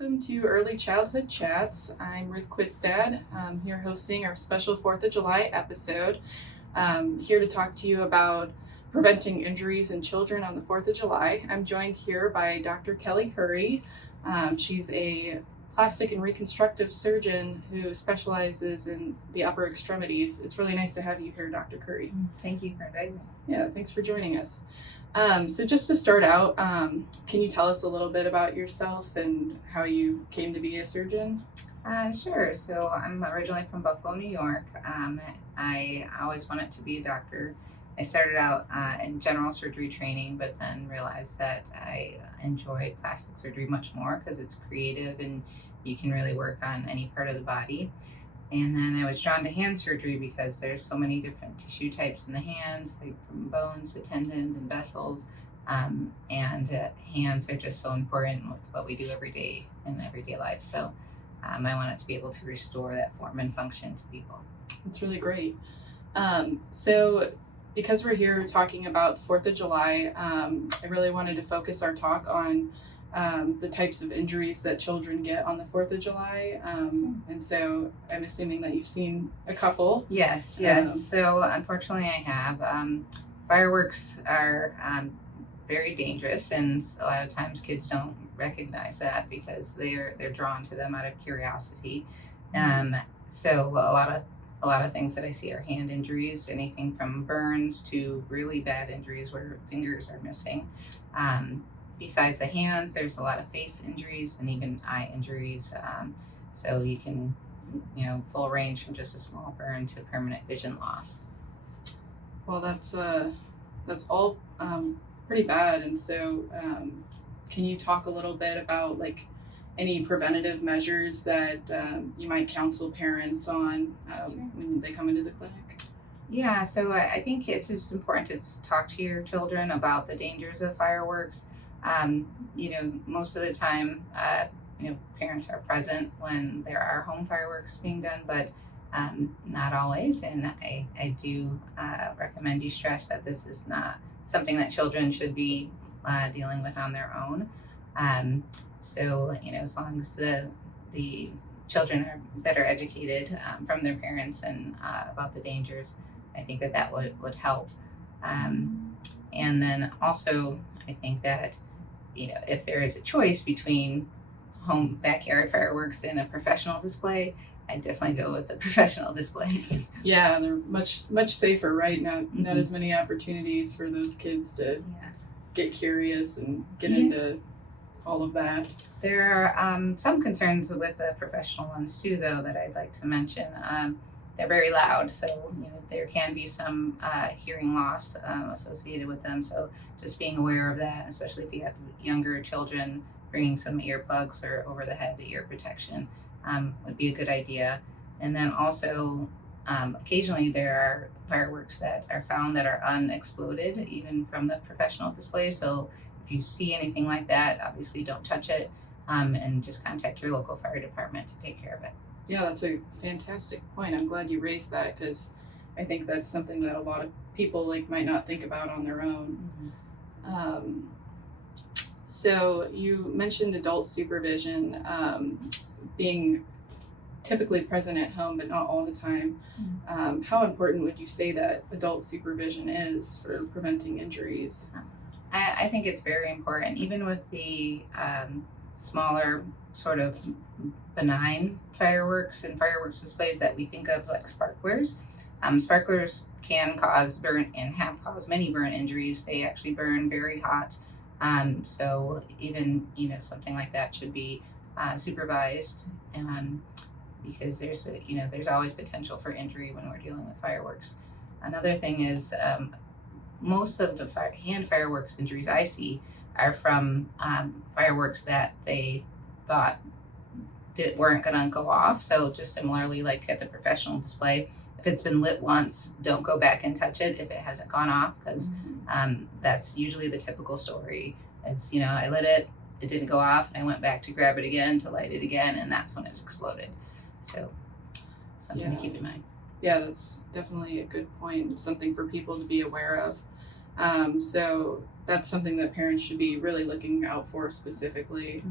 Welcome to Early Childhood Chats. I'm Ruth Kvistad. I'm here hosting our special 4th of July episode. Here to talk to you about preventing injuries in children on the 4th of July. I'm joined here by Dr. Kelly Curry. She's a plastic and reconstructive surgeon who specializes in the upper extremities. It's really nice to have you here, Dr. Curry. Thank you for inviting me. Yeah, thanks for joining us. So just to start out, can you tell us a little bit about yourself and how you came to be a surgeon? Sure. So I'm originally from Buffalo, New York. I always wanted to be a doctor. I started out in general surgery training, but then realized that I enjoyed plastic surgery much more because it's creative and you can really work on any part of the body. And then I was drawn to hand surgery because there's so many different tissue types in the hands, like from bones to tendons and vessels. And hands are just so important with what we do every day in everyday life. So I wanted to be able to restore that form and function to people. That's really great. So because we're here talking about the 4th of July, I really wanted to focus our talk on the types of injuries that children get on the 4th of July. And so I'm assuming that you've seen a couple. Yes. So unfortunately I have. Fireworks are very dangerous, and a lot of times kids don't recognize that because they're drawn to them out of curiosity. So a lot of things that I see are hand injuries, anything from burns to really bad injuries where fingers are missing. Besides the hands, there's a lot of face injuries and even eye injuries. So you can, full range from just a small burn to permanent vision loss. Well, that's all pretty bad. And so can you talk a little bit about like any preventative measures that you might counsel parents on when they come into the clinic? Yeah, so I think it's just important to talk to your children about the dangers of fireworks. Most of the time, parents are present when there are home fireworks being done, but not always. And I do recommend you stress that this is not something that children should be dealing with on their own. So, as long as the children are better educated from their parents and about the dangers, I think that would help. And then also, I think that, if there is a choice between home backyard fireworks and a professional display, I'd definitely go with the professional display. Yeah, they're much safer, right? Not as many opportunities for those kids to get curious and get into all of that. There are some concerns with the professional ones too, though, that I'd like to mention. They're very loud, so there can be some hearing loss associated with them. So just being aware of that, especially if you have younger children, bringing some earplugs or over-the-head ear protection would be a good idea. And then also, occasionally there are fireworks that are found that are unexploded, even from the professional display. So if you see anything like that, obviously don't touch it, and just contact your local fire department to take care of it. Yeah, that's a fantastic point. I'm glad you raised that because I think that's something that a lot of people might not think about on their own. So you mentioned adult supervision being typically present at home, but not all the time. How important would you say that adult supervision is for preventing injuries? I think it's very important, even with the smaller sort of benign fireworks and fireworks displays that we think of like sparklers. Sparklers can cause burn and have caused many burn injuries. They actually burn very hot. So even, something like that should be supervised because there's always potential for injury when we're dealing with fireworks. Another thing is most of the hand fireworks injuries I see are from fireworks that they thought weren't going to go off. So just similarly, like at the professional display, if it's been lit once, don't go back and touch it if it hasn't gone off, because that's usually the typical story. It's, I lit it, it didn't go off, and I went back to grab it again to light it again, and that's when it exploded. So something to keep in mind. Yeah, that's definitely a good point. It's something for people to be aware of. So that's something that parents should be really looking out for specifically.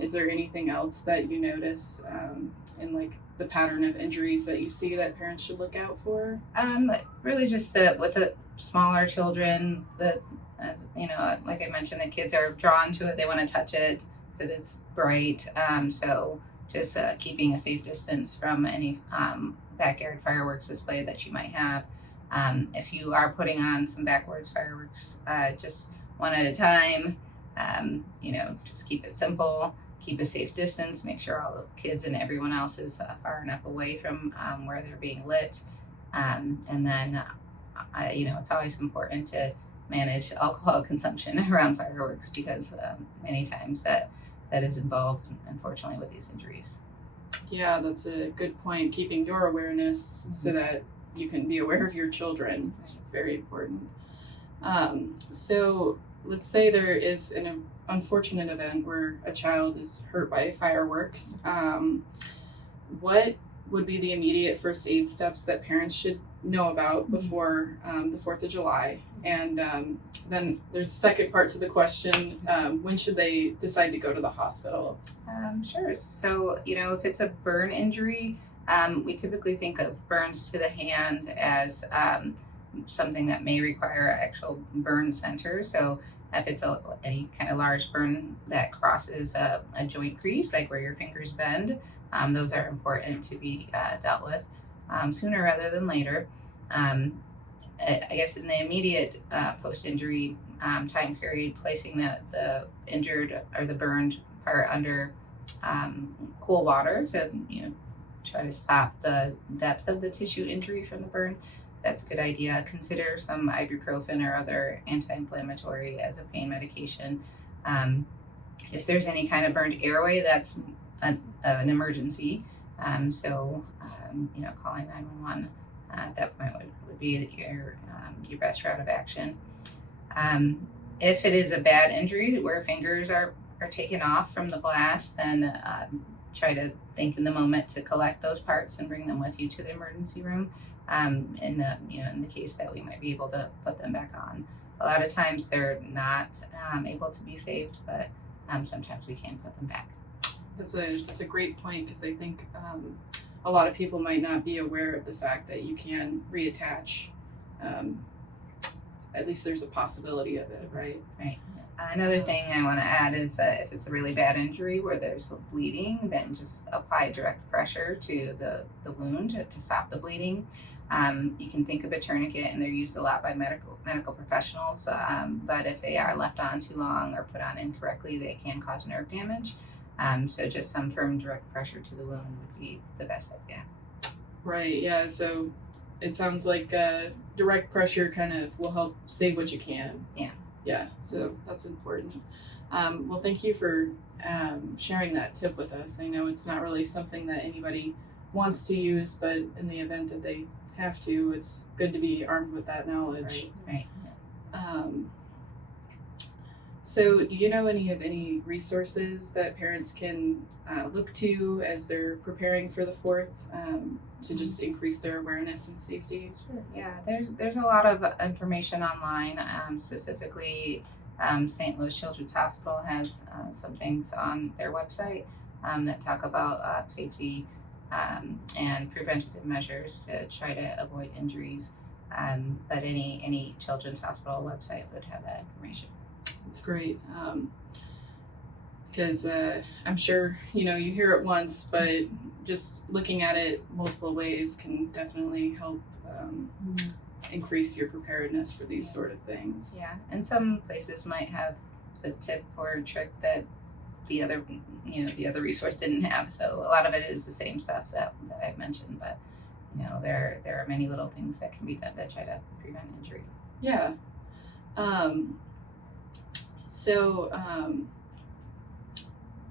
Is there anything else that you notice in like the pattern of injuries that you see that parents should look out for? Really just with the smaller children, as you know, like I mentioned, the kids are drawn to it. They want to touch it because it's bright. So just keeping a safe distance from any backyard fireworks display that you might have. If you are putting on some backwards fireworks, just one at a time. Just keep it simple. Keep a safe distance. Make sure all the kids and everyone else is far enough away from where they're being lit. And then, it's always important to manage alcohol consumption around fireworks because many times that is involved, unfortunately, with these injuries. Yeah, that's a good point. Keeping your awareness so that you can be aware of your children is very important. So let's say there is an unfortunate event where a child is hurt by fireworks. What would be the immediate first aid steps that parents should know about before the 4th of July? And then there's a second part to the question, when should they decide to go to the hospital? Sure. So, if it's a burn injury, we typically think of burns to the hand as something that may require actual burn center. So if it's any kind of large burn that crosses a joint crease, like where your fingers bend, those are important to be dealt with sooner rather than later. I guess in the immediate post-injury time period, placing the injured or the burned part under cool water to try to stop the depth of the tissue injury from the burn. That's a good idea. Consider some ibuprofen or other anti-inflammatory as a pain medication. If there's any kind of burned airway, that's an emergency. Calling 911 at that point would be your best route of action. If it is a bad injury where fingers are taken off from the blast, then try to think in the moment to collect those parts and bring them with you to the emergency room. In the case that we might be able to put them back on. A lot of times they're not able to be saved, but sometimes we can put them back. That's a great point, because I think a lot of people might not be aware of the fact that you can reattach. At least there's a possibility of it, right? Right. Another thing I want to add is if it's a really bad injury where there's bleeding, then just apply direct pressure to the wound to stop the bleeding. You can think of a tourniquet, and they're used a lot by medical professionals, but if they are left on too long or put on incorrectly, they can cause nerve damage. So just some firm direct pressure to the wound would be the best idea. Right, yeah, so it sounds like direct pressure kind of will help save what you can. Yeah, so that's important. Well, thank you for sharing that tip with us. I know it's not really something that anybody wants to use, but in the event that they have to, it's good to be armed with that knowledge. Right. So do you know any resources that parents can look to as they're preparing for the 4th to just increase their awareness and safety? Sure. Yeah, there's a lot of information online. Specifically, St. Louis Children's Hospital has some things on their website that talk about safety and preventative measures to try to avoid injuries. But any children's hospital website would have that information. That's great. Because I'm sure you hear it once, but just looking at it multiple ways can definitely help increase your preparedness for these sort of things. Yeah, and some places might have a tip or a trick that the other resource didn't have. So a lot of it is the same stuff that I've mentioned, but there are many little things that can be done to try to prevent injury. Yeah. So,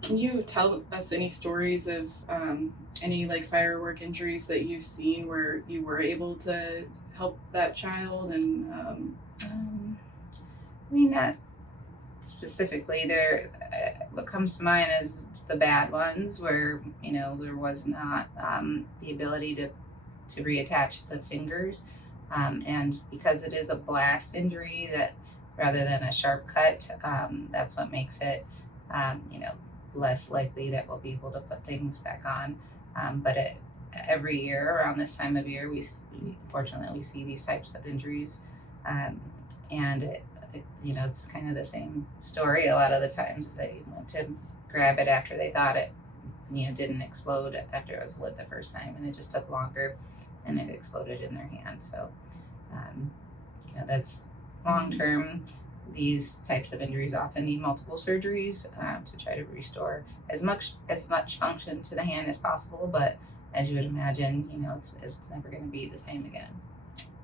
can you tell us any stories of any firework injuries that you've seen where you were able to help that child? And not specifically. What comes to mind is the bad ones where there was not the ability to reattach the fingers, and because it is a blast injury that rather than a sharp cut, that's what makes it less likely that we'll be able to put things back on. But every year around this time of year, fortunately we see these types of injuries, and it's kind of the same story a lot of the times. Is they went to grab it after they thought it didn't explode after it was lit the first time, and it just took longer, and it exploded in their hand. So that's long term. These types of injuries often need multiple surgeries to try to restore as much function to the hand as possible. But as you would imagine, it's never going to be the same again.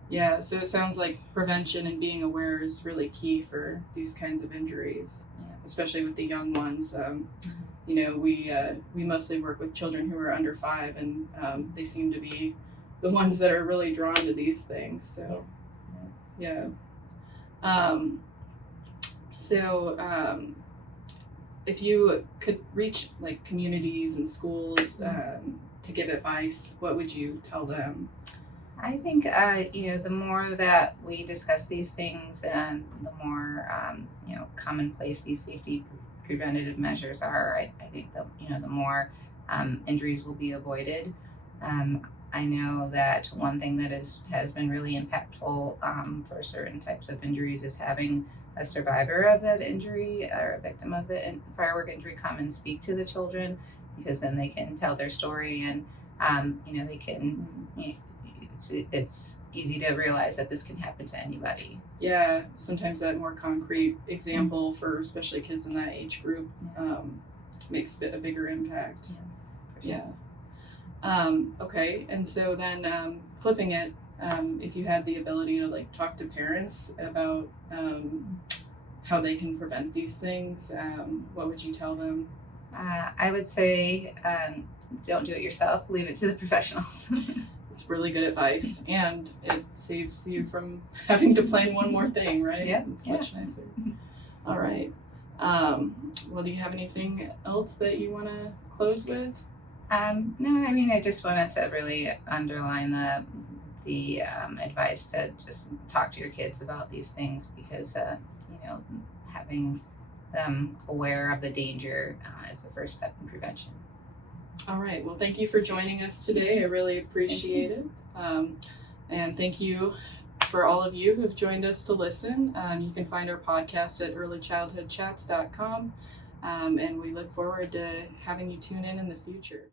Yeah, so it sounds like prevention and being aware is really key for these kinds of injuries, especially with the young ones. We mostly work with children who are under 5, and they seem to be the ones that are really drawn to these things. So, yeah. If you could reach like communities and schools to give advice, what would you tell them? I think the more that we discuss these things, and the more commonplace these safety preventative measures are, I think the more injuries will be avoided. I know that one thing that has been really impactful for certain types of injuries is having a survivor of that injury or a victim of the firework injury come and speak to the children, because then they can tell their story, and they can. It's easy to realize that this can happen to anybody. Yeah, sometimes that more concrete example for especially kids in that age group makes a bigger impact. Yeah. Okay, and so then flipping it, if you had the ability to like talk to parents about how they can prevent these things, what would you tell them? I would say don't do it yourself. Leave it to the professionals. It's really good advice, and it saves you from having to plan one more thing, right? Yeah, it's much nicer. All right. Well, do you have anything else that you want to close with? No, I just wanted to really underline the advice to just talk to your kids about these things, because having them aware of the danger is the first step in prevention. All right. Well, thank you for joining us today. I really appreciate it. And thank you for all of you who've joined us to listen. You can find our podcast at earlychildhoodchats.com. And we look forward to having you tune in the future.